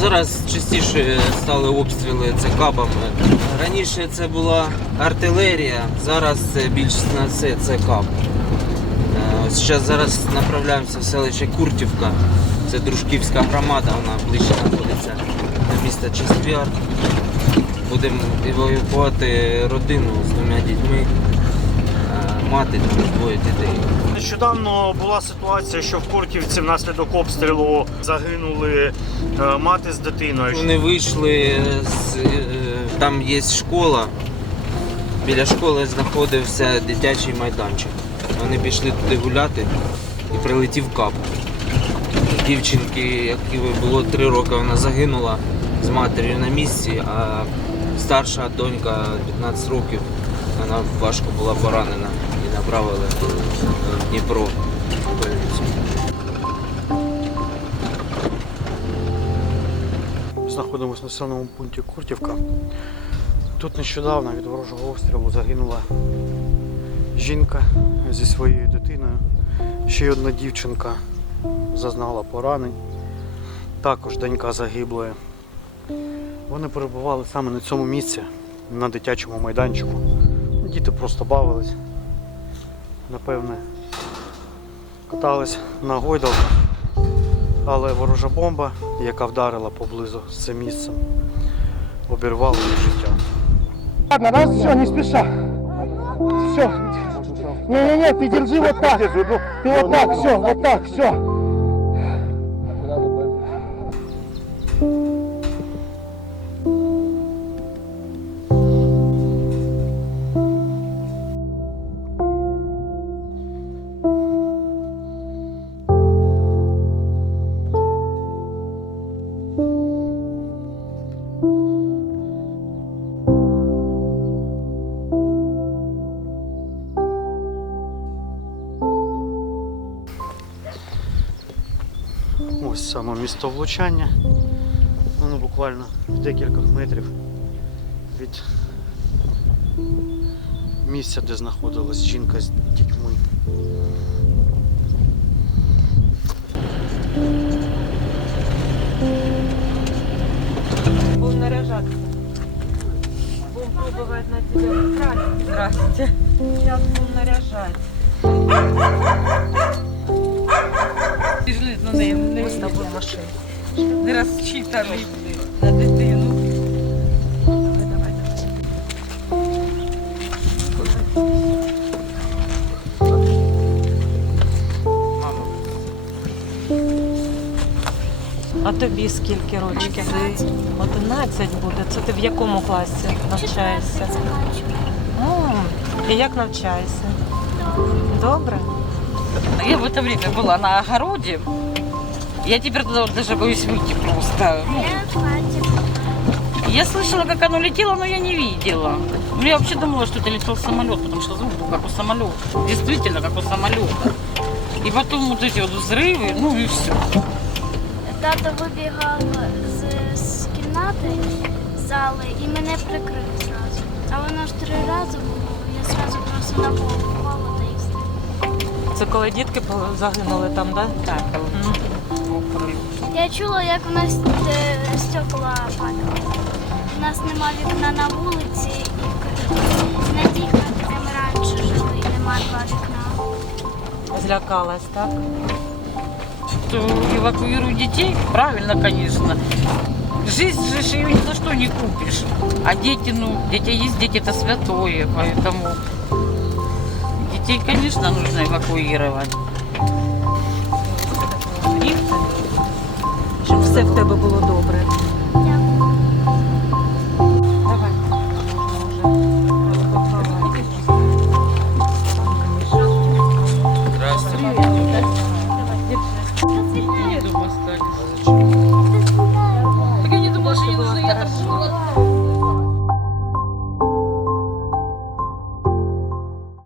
Зараз частіше стали обстріли це кабами. Раніше це була артилерія, зараз це більш на все це каб. Е, Ось зараз, зараз направляємося в селище Куртівка. Це дружківська громада, вона ближче знаходиться до міста Чествяр. Будемо евакуювати родину з двома дітьми. Мати двоє дітей. Нещодавно була ситуація, що в Куртівці внаслідок обстрілу загинули е, мати з дитиною. Вони вийшли з е, там є школа. Біля школи знаходився дитячий майданчик. Вони пішли туди гуляти і прилетів кап. Дівчинки, якій було три роки, вона загинула з матір'ю на місці, а старша донька 15 років, вона важко була поранена направили в Дніпро. Знаходимося в населеному пункті Куртівка. Тут нещодавно від ворожого обстрілу загинула жінка зі своєю дитиною. Ще одна дівчинка зазнала поранень. Також донька загиблої. Вони перебували саме на цьому місці, на дитячому майданчику. Діти просто бавились. Напевне, катались на гойдалках. Але ворожа бомба, яка вдарила поблизу з цим місцем, обірвала їх життя. Ладно, раз, все, не спеша. Все. Не-не-не, ты держи вот так. Ты вот так, все, вот так, все. Ось саме місто влучання. Воно буквально в декількох метрів від місця, де знаходилась жінка з дітьми. Будем наряжаться. Будем пробовать на тебя. Здрасте. Здрасте. Сейчас будем Пішли на неї, не з тобою машину. Не розчитаний на дитину. Давай, давай, давай. А тобі скільки рочків? 11 буде. Це ти в якому класі навчаєшся? М, І як навчаєшся? Добре. Я в это время была на огороде. Я теперь туда вот даже боюсь выйти просто. Ну, Я слышала, как оно летело, но я не видела. Ну, я вообще думала, что это летел самолет, потому что звук был как у самолета. Действительно, как у самолета. И потом вот эти вот взрывы, ну и все. Тато вибігав з, з кімнати з зали і мене прикрив зразу. А воно ж три рази було, я зразу просто на пол Це коли дітки по- загинули там, так? Так, М. Я чула, як у нас е, стекла падали. У нас нема вікна на вулиці і в коридорі. На тій хаті, де ми раніше жили, нема два вікна. Злякалась, так? что эвакуируют детей, правильно, конечно. Жизнь же ж ее ни за что не купишь. А дети, ну, дети есть, дети это святое, поэтому детей, конечно, нужно эвакуировать. Щоб все в тебе було добре.